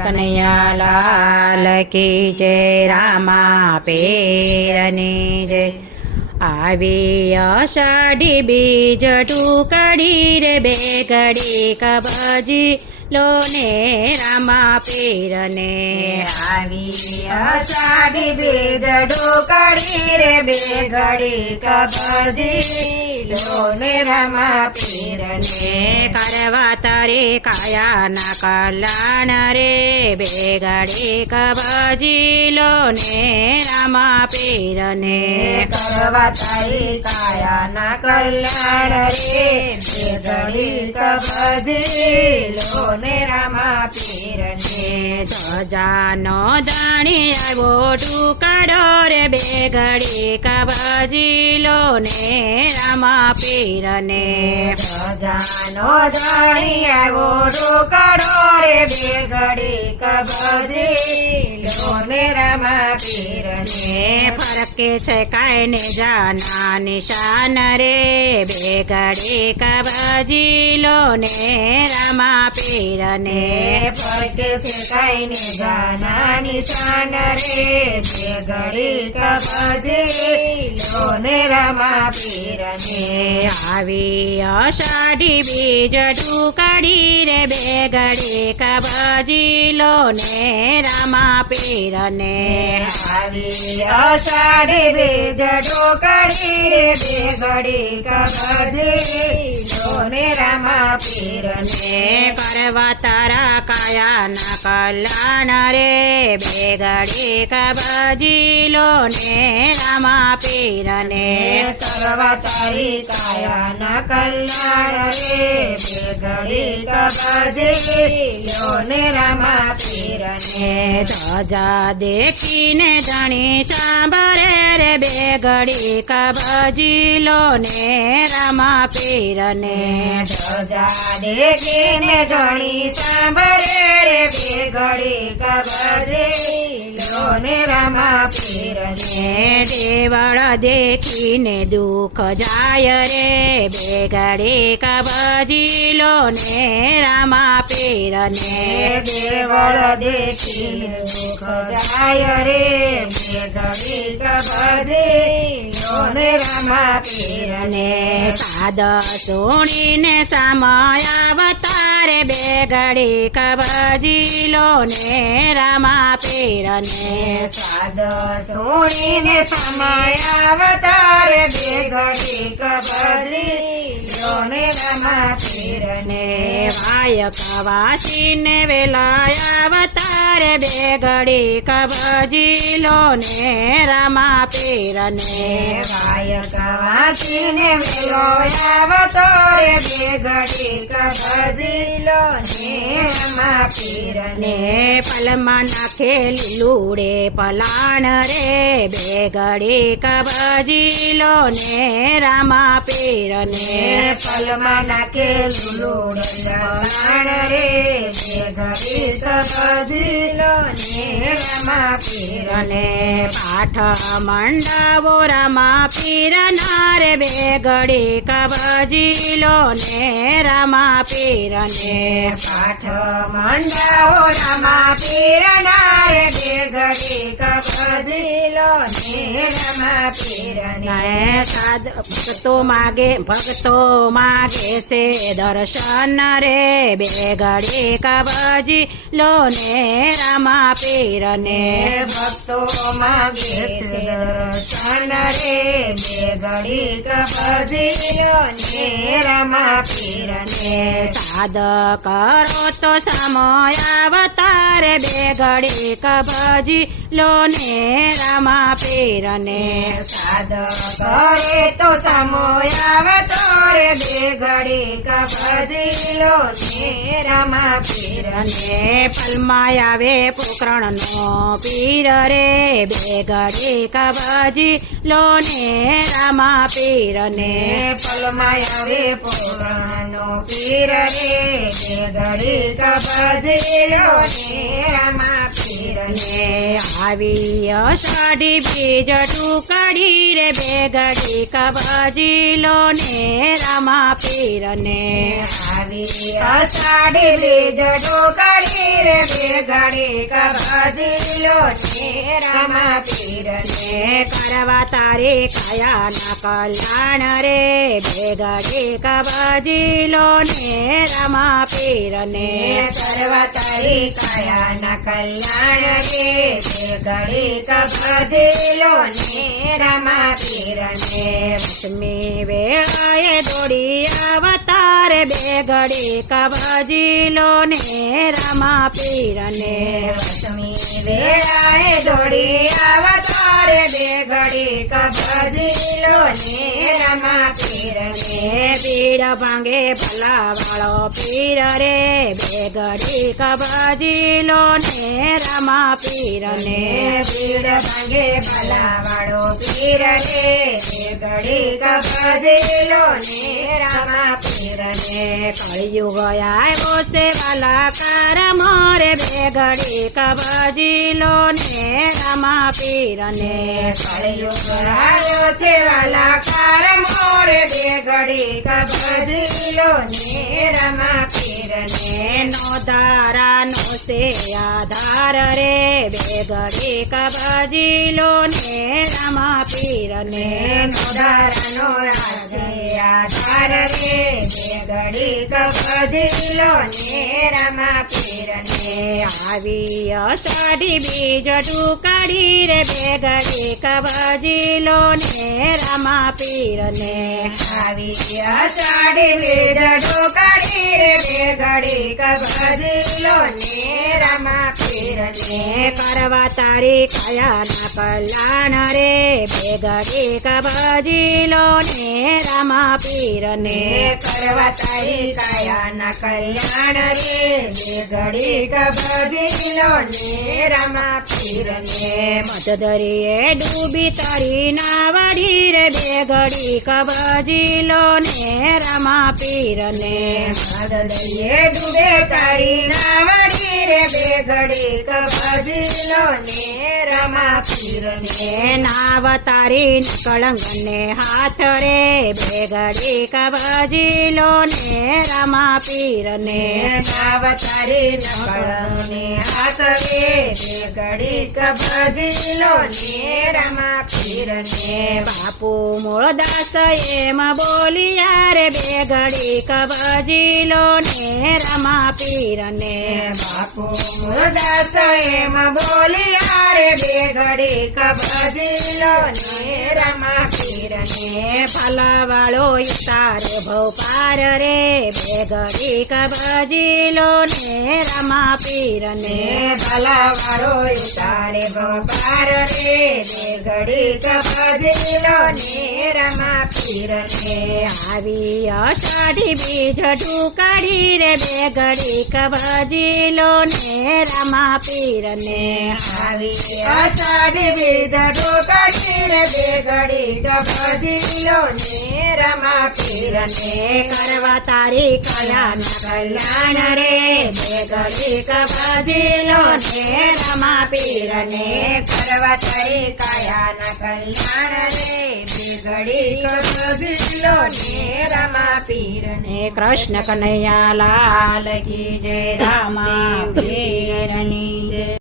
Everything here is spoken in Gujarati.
કનૈયા લાલ કી જય રામા પેરની જય આવી અષાઢી બીજ ટુકડી રે બે ઘડી કબજી લોને રામા પેરને આવી અષાઢી બીજ ટુકડી રે બે ઘડી કબજી લોને રમા પીરને કરવા તારે કાયાના કલ્યાણ રે બે ઘડી કબજી લોને રામા પેરને કરવા તારી કાયાના કલ્યાણ રે બે ઘડી કબજી લોને રમા પીરને જાનો દાણી આવ્યો ટુકડો રે બે પીરને જાનો જાણી આવ્યો રોકડો રે બેગડી કબજી. લોને રમા પીરને ફરકે છે કાંઈ ને જાના નિશાન રે બે ઘડી કબજી લોને રામા પીરને ફરકે છે કઈ ને જાના નિશાન રે બે ઘડી કબજી લોને રમા પીરને આવી અષાઢી બીજ ટુકડી રે બે ઘડી કબજી લોને રામા પીરને આવી અષાઢી બીજ ડોકડી રે બે ઘડી કબજી લોને રમા પીરને કરવા તારા કાયાના કલ્યાણ રે બે ઘડી કબજી લોને રામા પીરને કરવા તારી કાયાના કલ્યાણ રે બે ઘડી કબજી લોને રમા પીરને ધજા દેખીને ધણી સાંભળે રે બે ઘડી કબજી લોને ને રમા પીર ને ધણી સાંભળે રે બે ઘડી કબજી. દેવળ દેખીને દુઃખ જાય રે. બેગડે કબજી લો ને રામા પીરને દેવળ દેખી દુઃખ જાય રે. બેગડે કબજી લો ને રામા પીરને સાદ સોણીને સમય અવતારે બે ઘડી કબજી લોને રામા પીરને સાદ સોણીને સમય અવતાર બે ઘડી કબજી લોને રમા પીરને વાયક વાસીને વેલાય અવતારે બે ઘડી કબજી લોને રામા પીરને વાયક વાંચીને મેલો અવતારે બે ઘડી કબજી લોને રમા પીરને ને પલમાં નાખેલું લીલુડે પલાણ રે બે ઘડી કબજી લોને રામા પીરને પાઠ મંડાવો રામા પીરના બે ઘડી કબજી લોને રામા પીરને પાઠ મંડાઓ રમા પીરના બે ઘડી કબજી લોને રમા પીરને ને સાદ ભક્તો માગે ભક્તો માગે છે દર્શન રે બે ઘડી કબજી લોને રામા પીરને ભક્તો માગે છે દર્શન રે બે ઘડી કબજી રમા પીરને સાદ કરો તો સમય અવતારે બે ઘડી કબજી લોને રામા પીરને સાદ કરે તો સમય આવતો રે બે ઘડી કબજી લોને રમા પીરને અને પલમાં આવે પોકરણનો પીર રે બે ઘડી કબજી લોને રામા પીરને પલમાં આવે પોરણનો પીર રે બે ઘડી કબજી લોને રમા પીરને આવી અષાઢી બીજ ટુકડી રે બે ઘડી કબજી લોને રામા પીરને આવી અષાઢી બીજ ઢોકળી રે બેગડી કબજીલો ને રામા પીરને કરવા તારે કયાના કલ્યાણ રે ભેગડે કબજીલો ને રામા પીરને કરવા તારી કાયાના કલ્યાણ રે બેગડી કબજીલો ને રામા પીરને લક્ષ્મી વેળાએ દોડી અવતાર બેગડે કબજીલો ને રામા પીરને. વસમી વેળાએ દોડી અવતારે બેગડી કબજીલો ને રમા પીરને પીડ ભાંગે ભલા વાળો પીર રે. કબજીલો ને પીર પીરને ભીડ ભાંગે ભલા વાળો પીર રે. બેગડી કબજીલો ને રમા પીરને કળિયુગ આવ્યો છે ભલા કર મોરે બેગડી કબજીલો ને રામા પીરને કળિયુગ આવ્યો છે વાલા કારમ કોરે બે ઘડી કબજીલો ને રમા પીરને નો ધારાનો છે આધાર રે બેગડી કબજીલો ને રામા પીરને નોધારાનો નો આધાર રે બેગડી કબજીલો ને રમા પીરને આવી અષાઢી બીજ કાઢી રે બેગડી કબજીલો ને રામા પીરને. આવી અષાઢી બીજ કાઢી રે બેગડી કબજીલો ને રમા પીરને. કરવા તારી કયાના કલ્યાણ રે બેગડી કબજીલો ને રામા પીરને. કરવા તારી કાયાના કલ્યાણ રે બેગડી કબજીલો ને રમા પીરને મધદરીએ ડૂબી તરી નાવડી રે બેગડી કબજીલો ને રામા પીરને મદદરીએ ડૂબે તારી નાવડી રે ને રમા પીરને નાવ તારી કળંગને હાથ રે બેગડી કબજીલો ને રામા પીરને નાવ તારી નકળને હાથ રે બેગડી કબજીલો ને રમા પીરને બાપુ મૂળદાસ એમ બોલિયા રે બેગડી કબજીલો ને રામા પીરને બાપુ મુરદાસ એમ બોલિયા રે બેગડી કબજીલો ને રમા પીરને ફલવાળો તારે ભોપાર રે બેગડી કબજીલો ને રામા પીરને ભલા વાળો તારે બપાર રે ઘડી કબજીલો ને રમા પીરને આવી અષાઢી બીજ ઢુકાડી રે બેગડી કબજીલો ને રામા પીરને આવી અષાઢી બીજ ઢુકાડી રે બેગડી કબજીલો ને રમા પીરને કરવા તારી કલ્યાણ કલ્યાણ રે બેગડી કબજીલો ને રામા પીરને કરવા તારી કાયાના કલ્યાણ રે બેગડી કબજીલો ને રમા પીરને કૃષ્ણ કનૈયા લાલ કી જય રામા પીરની જય